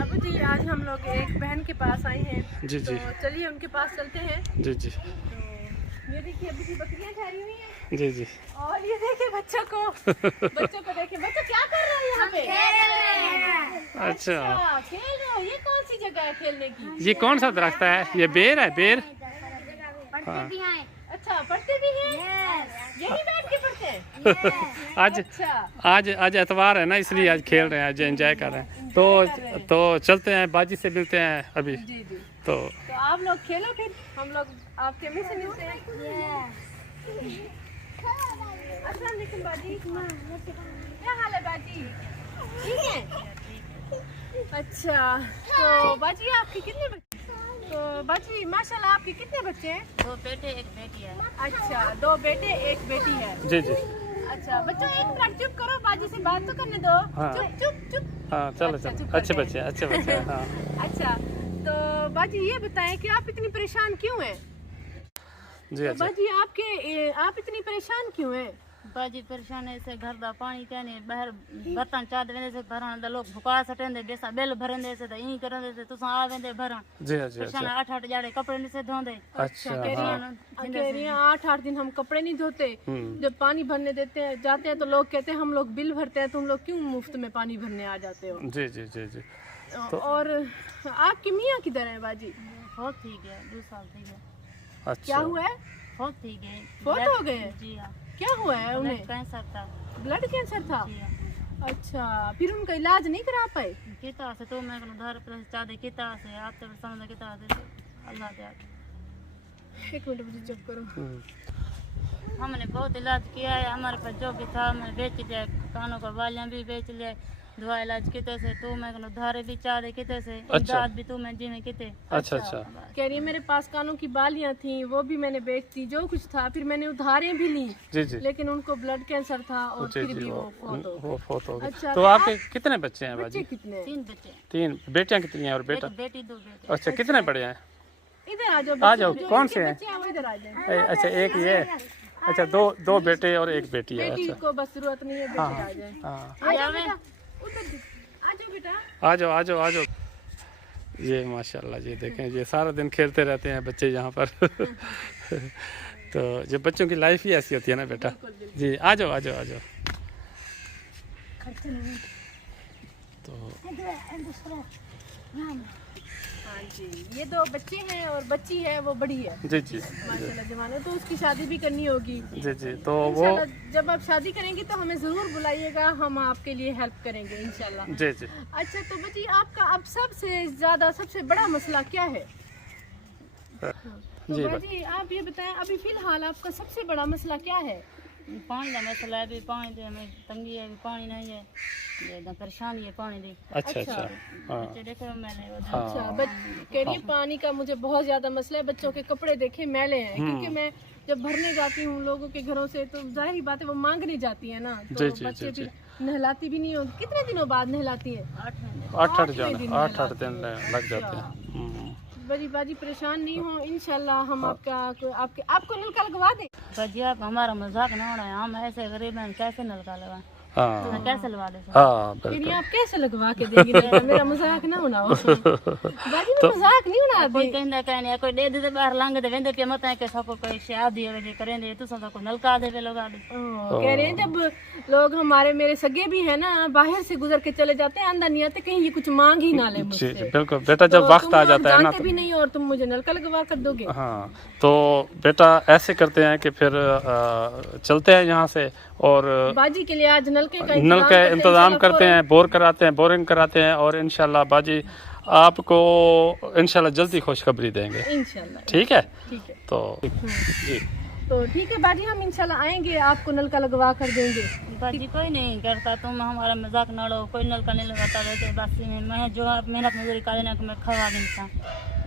अब जी आज हम लोग एक बहन के पास आए हैं। जी जी तो चलिए उनके पास चलते हैं। जी जी तो ये देखिए अभी की बकरियां ठहरी हुई हैं जी जी। और ये देखिए बच्चों को देखिए बच्चे क्या कर रहे हैं यहाँ पे? खेल रहे हैं। अच्छा, खेल रहे हो। ये कौन सी जगह है खेलने की? ये कौन सा दरख्त है? ये बेर है, बेर। पढ़ते भी हैं। अच्छा पढ़ते भी हैं? Yes. यही बैठ के पढ़ते हैं? Yes. आज अच्छा आज एतवार है ना, इसलिए आज खेल रहे हैं, आज एंजॉय कर रहे हैं। तो चलते हैं, बाजी से मिलते हैं अभी। जी जी। तो तो आप लोग खेलो फिर हम लोग आपके अम्मी से मिलते हैं। Yes. अस्सलाम वालेकुम बाजी। क्या हाल है बाजी? ठीक है। अच्छा तो बाजी आपके कितने बच्चे? तो बाजी माशाल्लाह आपके कितने बच्चे हैं? 2 बेटे 1 बेटी है। अच्छा 2 बेटे 1 बेटी है। जी जी। अच्छा बच्चों 1 मिनट चुप करो, बाजी से बात तो करने दो। हाँ। चुप चुप चुप। हाँ चलो अच्छा, चलो, चुप अच्छे कर बच्चे हैं, अच्छे बच्चे हैं। हाँ अच्छा तो बाजी ये बताएं कि आप इतनी परेशान क्यों हैं? जी। तो अच्छा बाजी आप इतनी परेशान क्यों हैं? बाजी परेशान है से घर दा पानी कहने बाहर बर्तन चाद वेंदे से भरण दा लोग भुका सटेंदे बेसा बिल भरंदे से त ई करंदे से तुसा आ वेंदे भरण जी। जी परेशान अच्छा 8 जाड़े कपड़े नहीं से धोंदे। अच्छा। कह हाँ रही हैं 8 दिन हम कपड़े नहीं धोते। जब पानी भरने जाते हैं तो लोग कहते हैं हम लोग बिल भरते हैं, तुम लोग क्यों मुफ्त में पानी भरने आ जाते हो? जी जी जी जी। और आपकी मियाँ किधर है बाजी? बहुत ठीक है, 2 साल ठीक है। अच्छा। क्या हुआ है? बहुत ठीक है। फोत हो गए हैं? जी हाँ। क्या हुआ है उन्हें? कैंसर था। ब्लड कैंसर था? जी हाँ। अच्छा फिर उनका इलाज नहीं करा पाए? किता से तो मैं उधर पर चादे किता से आते समझ किता से अल्लाह दे। 1 मिनट मुझे चुप करो। हमने बहुत इलाज किया है, हमारे पास जो भी था हमने बेच दिया, कानों का वालियाँ भी बेच लिया, दवा इलाज किते से तो मैं उधारे भी चाह दे किते से इमदाद भी तू मैं जी में किते। अच्छा अच्छा। कह रही है मेरे पास कानों की बालियां थी वो भी मैंने बेच दी, जो कुछ था फिर मैंने उधारें भी ली, जी जी लेकिन उनको ब्लड कैंसर था और जी फिर जी। भी वो फौत हो गए। वो फोत हो गए। अच्छा, तो तो आपके कितने बच्चे हैं बच्चे बाजी? कितने? 3 बच्चे। 3 बेटियां कितनी हैं और बेटा? एक बेटी 2 बेटे। अच्छा, कितने बड़े हैं? इधर आ जाओ आ जाओ, जो कौन इनके से हैं? बच्चे वो इधर आ जाए। अच्छा एक ये, अच्छा दो बेटे और एक बेटी है। बेटी अच्छा को बस जरूरत नहीं है, बेटे आ जाए। हाँ, आ जाओ बेटा, उधर आ जाओ बेटा। आ जाओ आ जाओ आ जाओ। ये माशाल्लाह, ये देखें, ये सारा दिन खेलते रहते हैं बच्चे यहाँ पर। तो ये बच्चों की लाइफ ही ऐसी होती है ना बेटा। जी आ जाओ आ जाओ आ जाओ। तो हाँ जी ये 2 बच्चे हैं और बच्ची है वो बड़ी है जी जी माशाल्लाह जवान है, तो उसकी शादी भी करनी होगी। जी जी। तो वो इंशाल्लाह जब आप शादी करेंगी तो हमें जरूर बुलाइएगा, हम आपके लिए हेल्प करेंगे इंशाल्लाह। जी जी। अच्छा तो बच्ची आपका अब सबसे बड़ा मसला क्या है? तो जी बाजी आप ये बताएं अभी फिलहाल आपका सबसे बड़ा मसला क्या है? पानी का मसला है, भी पानी दे में तंगी है, भी पानी नहीं है, ये एकदम परेशानी है पानी दी। अच्छा अच्छा। हाँ बच्चे देख रहे हो मैंने उधर। अच्छा कह रही है पानी का मुझे बहुत ज्यादा मसला है, बच्चों के कपड़े देखे मैले हैं, क्योंकि मैं जब भरने जाती हूँ लोगों के घरों से तो जाहिर बात है वो मांगने जाती है ना, तो जी, जी, बच्चे जी, फिर नहलाती भी नहीं हो। कितने दिनों बाद नहलाती है? 8 महीने। 8 दिन लग जाते हैं। बड़ी बाजी परेशान नहीं हो, इंशाल्लाह हम आपको नलका लगवा दें। बाजी आप हमारा मजाक ना उड़ाए, हम ऐसे गरीब हैं कैसे नलका लगा, हाँ कैसे लगा दे। हाँ फिर बिल्कुल। आप कैसे लगवा के देंगे नलका? मेरा मजाक ना उड़ाओ। बाजी मैं मजाक नहीं उड़ा कोई दी। कहंदा कहने कोई दे दे बाहर लंघ दे वेंदे पे मत है कि सबको कोई शादी है जे करेंदे तुसा तो कोई नलका दे लगा दे। कह रहे हैं जब लोग मेरे सगे भी है ना बाहर से गुजर के चले जाते हैं, अंदर नहीं आते, कहीं ये कुछ मांग ही ना ले जी मुझसे। जी बिल्कुल बेटा, जब तो वक्त तुम आ जाता है ना जानते भी नहीं और तुम मुझे नलका लगवा कर दोगे? हाँ तो बेटा ऐसे करते हैं कि फिर चलते हैं यहाँ से और बाजी के लिए आज नलके का नल का इंतजाम करते हैं, बोर कराते हैं, बोरिंग कराते हैं और इंशाल्लाह बाजी आपको इंशाल्लाह जल्दी खुशखबरी देंगे। इंशाल्लाह ठीक है ठीक है। तो जी तो ठीक है बाजी हम इंशाल्लाह आएंगे, आपको नलका लगवा कर देंगे। बाजी कोई नहीं करता, तुम हमारा मजाक न उड़ाओ, कोई नलका नहीं लगाता रहते बस मैं जो आप मेहनत मजदूरी करे ना मैं खवा देता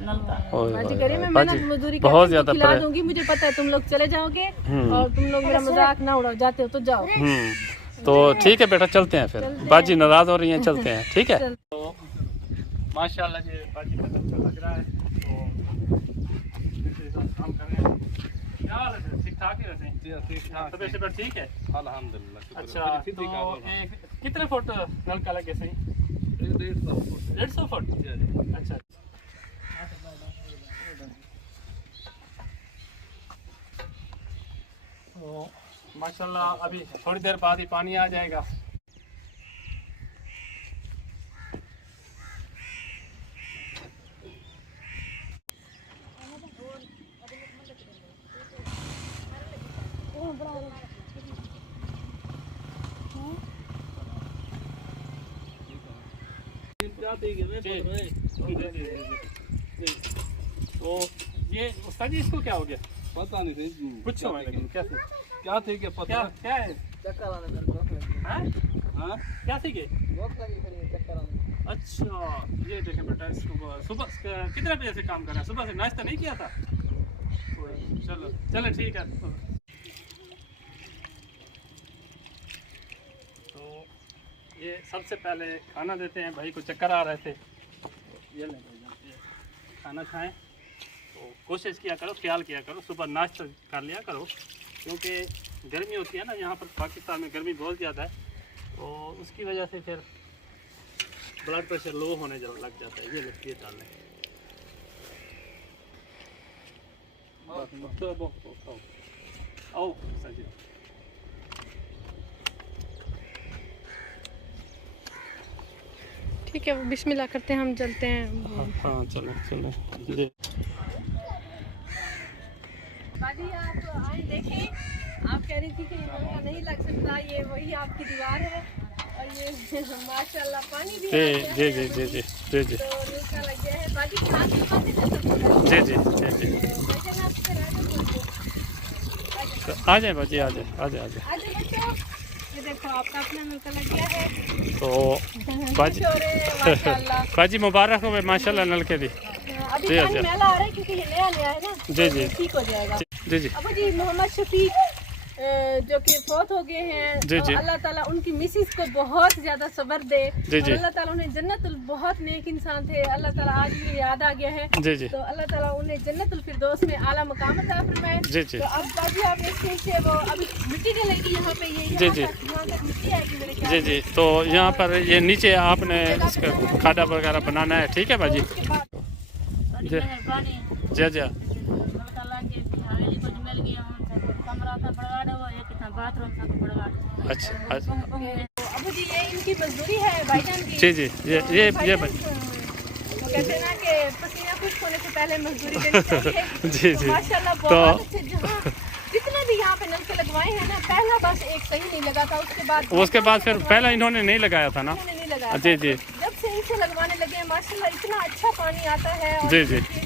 नलका। बाजी करिए मैं मेहनत मजदूरी बहुत करके ज्यादा खिला दूंगी, मुझे पता है तुम लोग चले जाओगे और तुम लोग मेरा मजाक ना उड़ाओ, जाते हो तो जाओ। तो ठीक है बेटा, चलते हैं फिर। बाजी नाराज हो रही हैं, चलते हैं। ठीक है। चल। तो माशाल्लाह ये बाजी का अच्छा लग रहा है, तो काम कर रहे हैं। क्या हाल है? ठीक ठाक ही रहते हैं? तबीयत शबीयत ठीक है? अल्हम्दुलिल्लाह। अच्छा तो कितने फुट नलका लगे सही? 150 फुट। अच्छा, तो माशाल्लाह अभी थोड़ी देर बाद ही पानी आ जाएगा। तो ये उस्ताद जी इसको क्या हो गया? पता नहीं पूछो मैंने कैसे क्या थे क्या पता क्या है? चक्कर आने मेरे को। हाँ? हाँ क्या थी ये? चक्कर आने। अच्छा, ये देखें बेटा, इसको सुबह कितने बजे से काम कर रहा है? सुबह से नाश्ता नहीं किया था? चलो चलो ठीक है। तो ये सबसे पहले खाना देते हैं भाई को, चक्कर आ रहे थे, ये ले भाई, खाना खाएं तो कोशिश किया करो, ख्याल किया करो, सुबह नाश्ता कर लिया करो, क्योंकि गर्मी होती है ना यहाँ पर पाकिस्तान में, गर्मी बहुत ज़्यादा है, तो उसकी वजह से फिर ब्लड प्रेशर लो होने लग जाता है। ये लगती है डालने आओ सर जी। ठीक है, बिस्मिल्लाह करते हैं, हम चलते हैं। हाँ चलो चलो जी। बाजी आप आए देखें, आप कह रही थी कि ये नलका नहीं लग सकता, ये वही आपकी दीवार है और ये माशाल्लाह पानी भी जी आ गया जी है जी जी अभी, जी जी तो नलका लग गया है। बाजी खास बात है जी जी जी जी। लेकिन आप फिर तो आ जाए बाजी, आ जाए आ जाए आ जाए। आज बच्चों, ये देखो आपका अपना नलका लग गया है। तो बाजी माशाल्लाह बाजी मुबारक हो माशाल्लाह नलके दी। अभी जी, पानी अच्छा। मैला आ रहा है क्योंकि ये नया नया है ना, जी जी ठीक हो जाएगा। जी जी अबू जी मोहम्मद शफीक जो कि फौत हो गए हैं, जी, तो जी। अल्लाह ताला उनकी मिसिस को बहुत ज़्यादा सब्र दे, जी, और जी। अल्लाह ताला उन्हें जन्नतुल, बहुत नेक इंसान थे, अल्लाह ताला आज भी याद आ गया है, जी जी तो अल्लाह ताला उन्हें जन्नतुल फिरदौस में आला मकाम अता फरमाए। जी जी तो अब बाजी आप एक से वो अभी मिट्टी डलेगी यहाँ पे, ये जी, यहाँ जी। यहाँ तक मिट्टी आएगी मेरे ख्याल जी में। जी। तो यहाँ पर ये नीचे आपने इसका खाड़ा वगैरह बनाना है, ठीक है बाजी। उसके बाद बड़ी जी। मेहरबानी जी जी नलका लाके हवेली कुछ मिल गया, कमरा था बड़वाड़ा, वो एक इतना बाथरूम था बड़वाड़ा। अच्छा अच्छा। तो अबू जी ये इनकी मजदूरी है भाईजान की। जी जी ये भाईजान, बाजी। वो कहते हैं ना कि पसीना खुश्क होने से पहले मजदूरी देनी चाहिए। जी तो जी। माशाल्लाह तो बहुत अच्छे, जहाँ जितने भी यहाँ पे नलके लगवाए हैं ना, पहला बस एक सही नहीं लगा था, उसके बाद फिर पहला इन्होंने नहीं लगाया था ना। इन्होंने नहीं लगाया जी था। जी जब से इनसे लगवाने लगे हैं माशाल्लाह इतना अच्छा पानी आता है, और जी, जी। देखिए,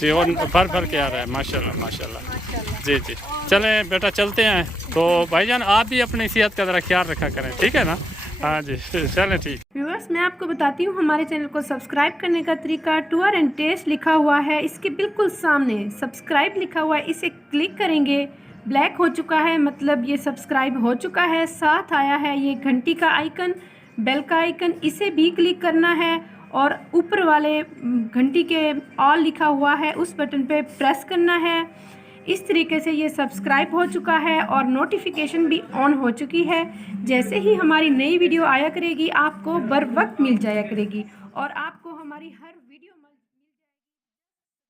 जी और भर भर पानी के आ आ रहा है माशाल्लाह माशाल्लाह। माशाल्लाह। जी जी चलें बेटा चलते हैं। तो भाईजान आप भी अपनी सेहत का ज़रा ख्याल रखा करें, ठीक है ना? हाँ जी चलें ठीक। व्यूअर्स, मैं आपको बताती हूँ हमारे चैनल को सब्सक्राइब करने का तरीका। टूर एंड टेस्ट लिखा हुआ है, इसके बिल्कुल सामने सब्सक्राइब लिखा हुआ है, इसे क्लिक करेंगे, ब्लैक हो चुका है, मतलब ये सब्सक्राइब हो चुका है। साथ आया है ये घंटी का आइकन, बेल का आइकन, इसे भी क्लिक करना है, और ऊपर वाले घंटी के ऑल लिखा हुआ है उस बटन पे प्रेस करना है। इस तरीके से ये सब्सक्राइब हो चुका है और नोटिफिकेशन भी ऑन हो चुकी है। जैसे ही हमारी नई वीडियो आया करेगी आपको बर वक्त मिल जाया करेगी, और आपको हमारी हर